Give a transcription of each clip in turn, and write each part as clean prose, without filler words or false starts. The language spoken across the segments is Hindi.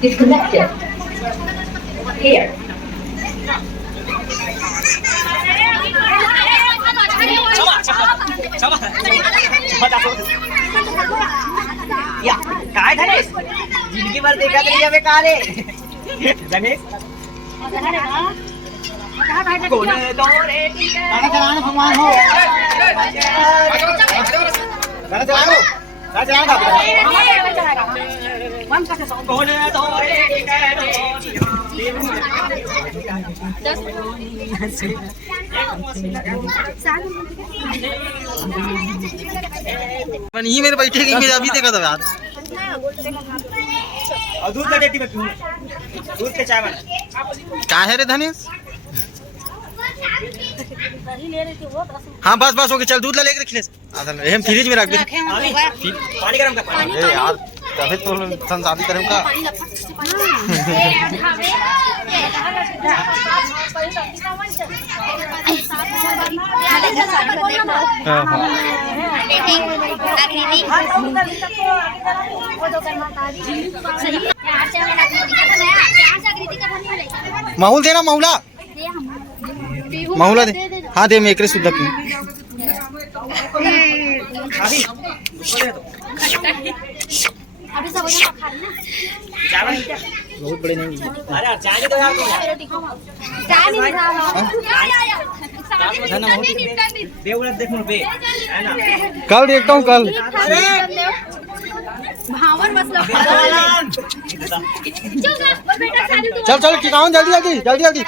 disconnected. Here. या काय धनेश जिंदगी भर देखा तरी हमें कार है धनेश कोण तोरे गाना चलाना भगवान हो गाना चलाओ कोण पण ही मेरे बैठेगी मेरे अभी देखा था यार और दूध का डेटी में क्यों दूध के चाय बना क्या है रे धनेश हाँ बस बस ओके चल दूध ला लेकर खिले हम फ्रिज में रख दे पानी गरम कर अरे यार तभी तो संसादी करें का माहौल देना माहौला माहौला दे हाँ दे मैं एक सुद्धा की बहुत बड़े नहीं अरे चाय दो यार बेवड़ा देखो बे है ना कल देखता हूँ कल भावर मतलब चल चल टिकाओ जल्दी जल्दी जल्दी जल्दी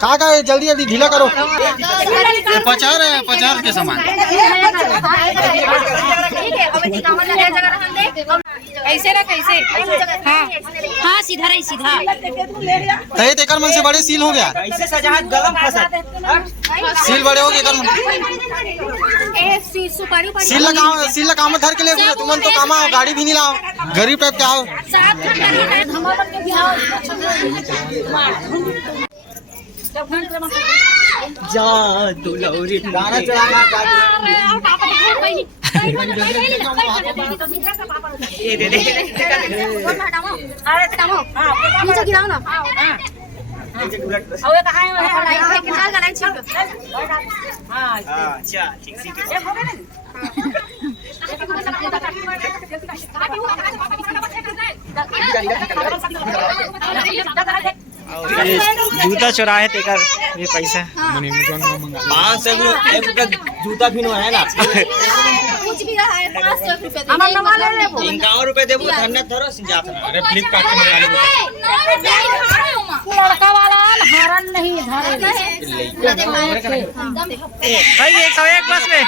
कहा है जल्दी जल्दी ढीला करो 50 है 50 के सामान ऐसे रख ऐसे हाँ हाँ सीधा रही सीधा तय तेकर मन से बड़े सील हो गया ऐसे सजाहट गलम फंसा सील बड़े हो गए कर सील ला काम धर के ले तुमन तो कामा गाड़ी भी नहीं लाओ गरीब टाइप के आओ जा तू लौरी गाना चलाना ये दे दे नीचे गिराओ ना और कहां है किनार का लाइन छिप हां अच्छा ठीक ठीक जूता चुरा है तेकर ये पैसा 500 का जूता भी है ना कुछ भी रहा है 500 रुपए हमार नवा ले लेबो 51 रुपए देबो धन्य धरो जात अरे फ्लिपकार्ट में लड़का वाला हरन नहीं धरे भाई 101 बस में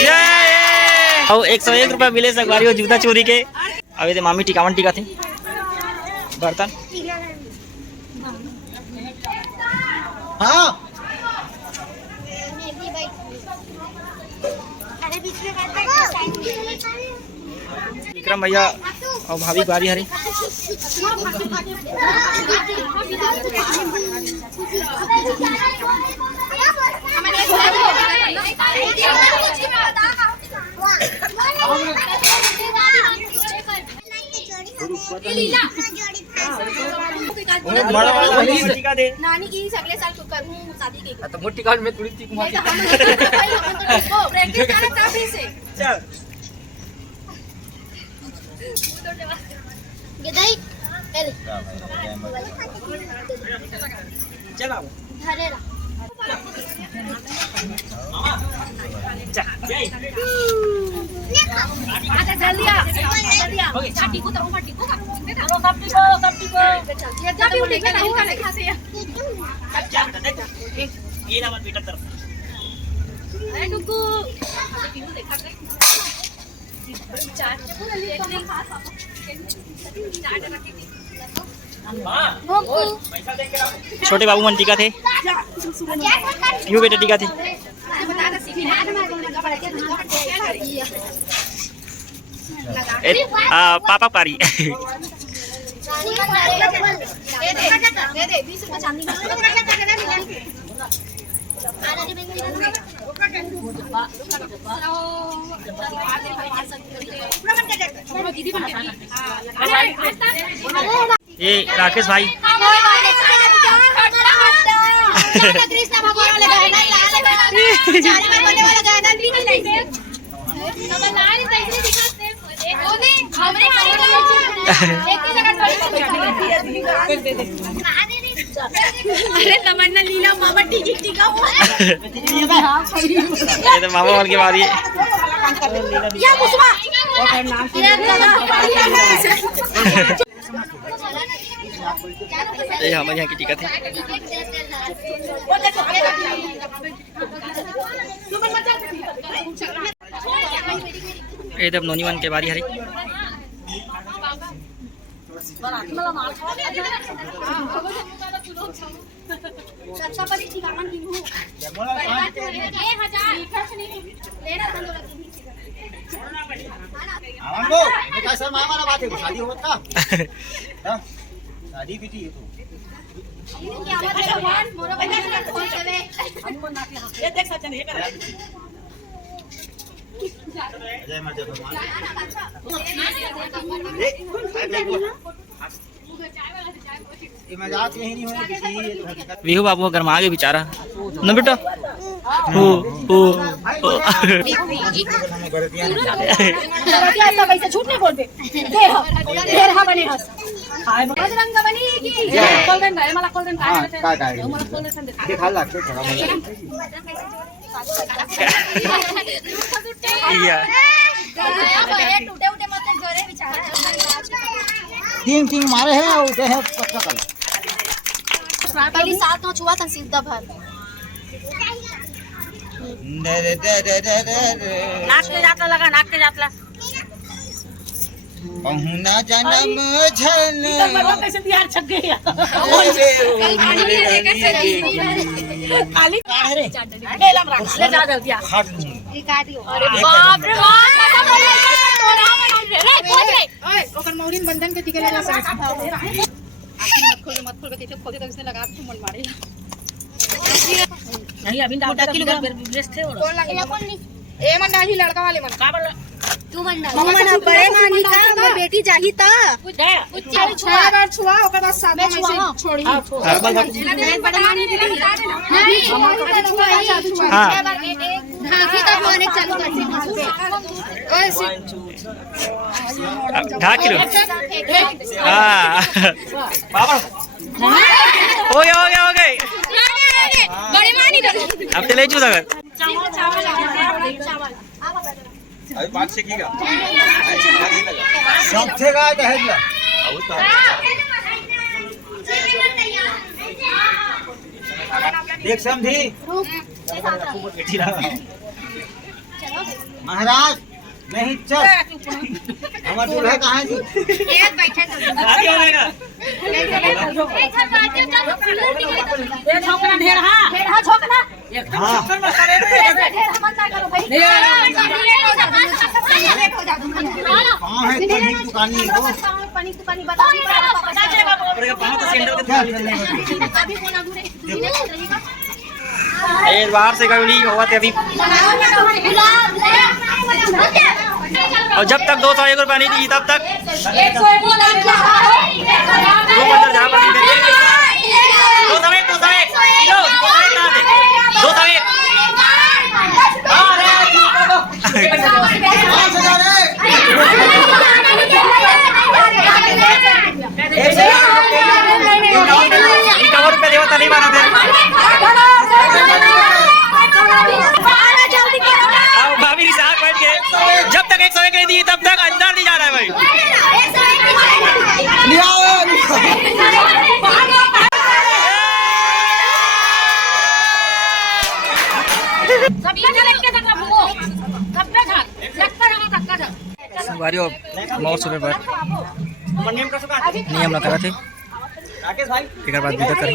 ये और 101 रुपया मिले सगवारी जूता चोरी के अबे मामी टिकावन टिका थे बर्तन हाँ विक्रम भैया और भाभी बारी हरी नानी की सगले साल करू शादी के तो मोटी काल में थोड़ी सी कुमार प्रैक्टिस करना काफी से चल गदाई चला धरेरा आता जल्दी आ चाटी को तो माटी को सब टिको नहीं खाते हैं अच्छा बेटा देख ये ना मत बेटा तरफ अरे नुकु चाट पैसा दे के छोटे बाबू मन टीका थे क्यों बेटा टीका थे पापा पारी दे 20 रुपए चांदी दीदी ये राकेश भाई। कृष्ण भगवान वाला गाना ही चारे में बोलने वाला गाना भी नहीं लाइसे लाल कैसे दिखाते ओने हमरे एक ही जगह अरे तमन्ना लीला मामा टीका हुआ ये तो मामा वाल की बारी है। या कुसुमा ये हमारे यहाँ की टिकट है। ये तब नौनीवन के बारी हरी। शादी होता शादी भी थी तो जय माता भगवान। ये मजाक यही नहीं होने किसी विहू बाबू गरमा के बेचारा न बेटा। हो ऐसा वैसे झूठ नहीं बोलते देर बने हस बजरंग बनी की गोल्डन गाय मला गोल्डन काय मला गोल्डन ते खाल लागते थोडा टूटे उटे मत घरे बेचारा तीन मारे हैं और उठे हैं पक्का कल पहली साथ में छुआ था सीधा भर नाक के जातला लगा नाक के जातला पहुना जन्म झन कैसे बिहार छक गई खाली रे बेलम रख ले जा जल्दी आ अरे बाप रे बाप रे ओए ओकर मौरिन बंधन के टिके लेला मत खोल के कैसे खोल दे इसने लगा के मन मारे नहीं अभी मोटा किलो का ब्रेस्ट थे और कौन लगा कौन नहीं ए मन डाली लड़का वाले मन का बोल तू मन डाल मन बड़े मानी का हमर बेटी जाही त छुआ बार छुआ ओकर बाद सादा में से छोड़ी बड़ा मानी के नहीं हां ढाकी तक माने चालू कर ओए ढाक किलो हां बाबा हो गया बड़े मानी अब तो ले चू सकर चावल अभी बात सीखेगा सबसे का दहेजला देख समझी महाराज नहीं चल हमारा दूल्हा कहाँ है जी एक बैठे तो शादी हो जाएगा ये झोंकना ढेर हां झोंकना हाँ ढेर मत ना करो भाई कहाँ है तुम्हारी दुकानी वो पानी बता पाँव तो सेंटर क्या चलने अभी फोन अधूरे एक बार से कभी हुआ थे अभी। और जब तक 201 रुपया नहीं दी तब तक रुपया देवता नहीं माना फिर भाभी साथ बैठ के जब तक 101 नहीं दी तब तक अंदर नहीं जा रहा है भाई। बहुत सुबह पर नियम लगा थे राकेश भाई एक बार विदा कर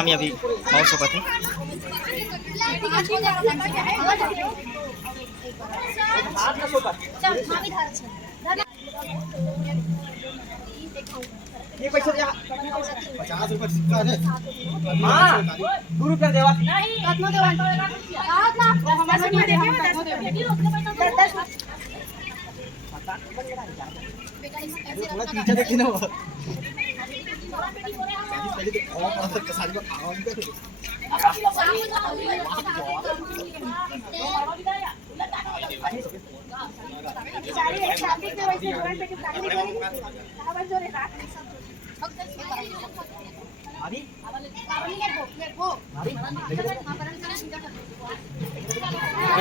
मामी अभी बहुत सोपत है। ये पैसा दिया 50 रुपए सिक्का है। हां 2 रुपया देवा कतनो देवा हमारे में देखे में 10 थोड़ा पीछे देखी ना पहले तो और कसारी में खावा भी कर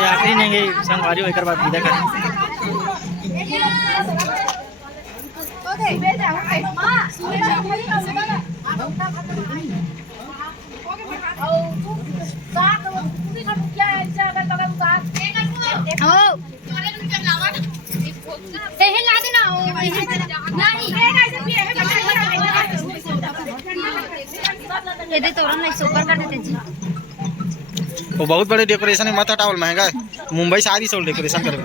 आखिरी नहीं गई संगवारी होकर बात विदा कर। वो बहुत बड़े डेकोरेशन में मत हटाओ, महंगा है। मुंबई से आ रही सोल डेकोरेशन करे।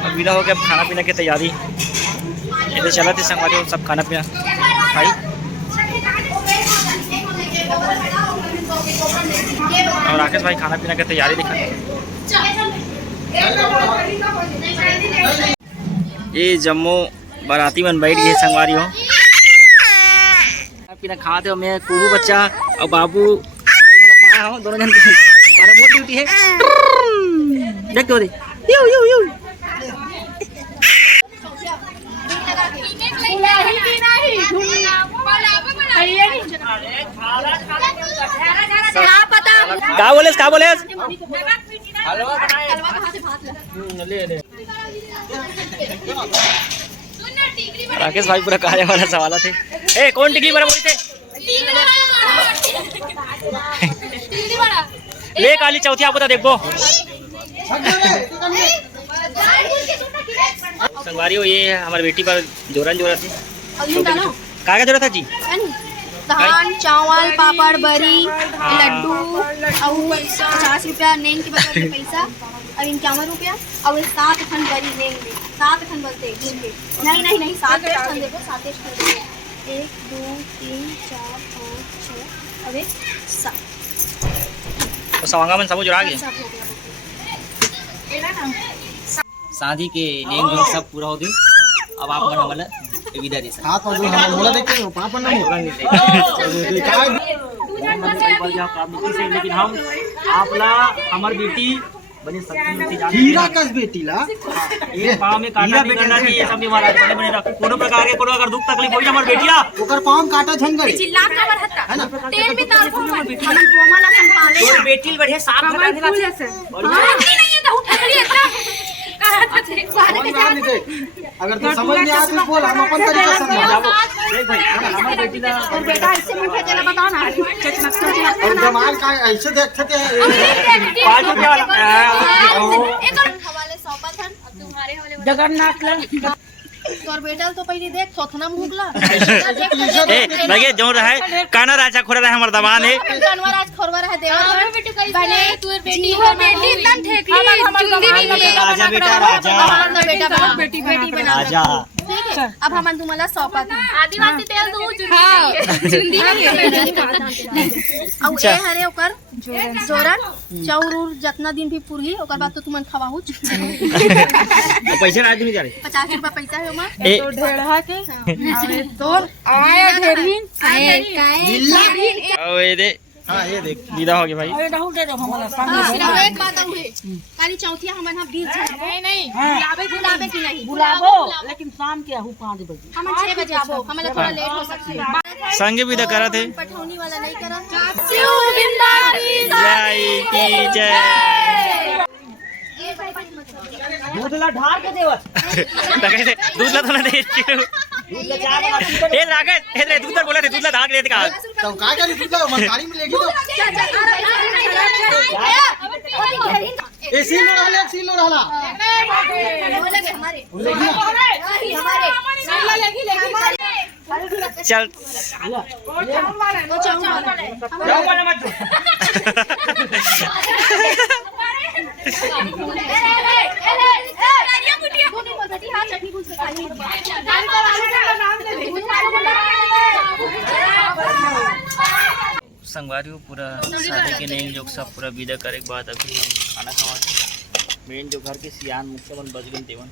अब विदा हो गया, अब खाना पीना की तैयारी इधर चला थी संगवारी सब खाना पीना खाई और राकेश भाई खाना पीना की तैयारी दिखा। ये जम्मू बाराती मन बैठ गए संगवारी हो खाना पीना खाते हो। मैं कुहू बच्चा और बाबू दोनों जन हमारा बहुत ड्यूटी है। देख दो दे यू यू यू क्या बोले राकेश भाई पूरा कार्य वाला सवाल थे। ए कौन टिकली बड़ा बोलते ले काली चौथी आप बता देखो संगवारी हो। ये हमारी बेटी पर जोरन जोरा थी क्या जरूरत है जी? धान चावल पापड़ बरी लड्डू और 50 रुपया नेंग के बदल में पैसा और 51 रुपया और 7 खन बरी नेंग में 7 खन बोलते नहीं 7 खन देखो 7 खन 1 2 3 4 5 6 अबे 7 तो सवांगा में सब जुड़ा गया। शादी के लेन देन सब पूरा हो गई। अब आप हमारा विदा दे सकते हाथ में हम मोला देखते हो पापा ना मोला लेकिन हम आपला हमार बेटी बनी सब्जी मिलती जाती हीरा कस बेटी ला ये पाँव में काटा नहीं करना चाहिए सब महाराज बने बने रखो कोनो प्रकार के कोनो अगर दुख तकलीफ हो हमार बेटिया ओकर पाँव काटा झंगड़ चिल्ला का बरहता है ना तेल भी तार को हमन कोमल संभाले तोर बेटी बढ़िया साफ बता देना नहीं ये तो उठा लिए अगर तू समझ में आ तो बोल हम अपन तरीका समझाबो देख भाई हमार बेटी दा और बेटा इससे मुंह चला बताओ ना और जमाल का ऐसे देखते हैं पाँच रुपया एक हवाले सौंपा था अब तुम्हारे हवाले जगन्नाथ ला तोर बेटा तो पहले देख थोथना मुगला ए लगे जो रहे काना राजा खोरे रहे हमर दबान है जानवर आज खोरवा रहा देवा बने तोर बेटी हो बेटी एकदम ठेकली हमर राजा बेटा राजा हमारा बेटा बना बेटी बना राजा ठीक है अब हम तुम्हाला सौंपा था आदिवासी तेल दू चुंदी अब ए हरे ओकर जोरन चाउर जितना दिन भी पुरही ओकर बाद तो तुमन खवाहु पैसे राज नहीं जा रहे 50 रुपया पैसा है ओमा ए तो ढेढ़ा के अरे तोर आया ढेरहीन ओ ये दे हां ये देख विदा हो गया भाई सिर्फ एक बात है काली चौथिया हमन हम 20 नहीं बुलावे की नहीं बुलाबो लेकिन शाम के आहू 5 बजे हम 6 बजे आबो हमें थोड़ा लेट हो सकती है संगे विदा करा थे पठौनी वाला नहीं करा शिव जिंदाबाद जय की जय दूध ला ढार के देवत कैसे दूध ला तो ना दे ए लागत ए दूध ला बोला थे दूध ला धाक लेते का तो का करी तू तो गाड़ी में लेगी तो ए सील लो रहला चल जाओ वाला मत संगवारी पूरा शादी के नहीं लोग सब पूरा विदा करे के बाद अभी खाना खावा मेन जो घर के सियान मुख्य बन बजगन देवन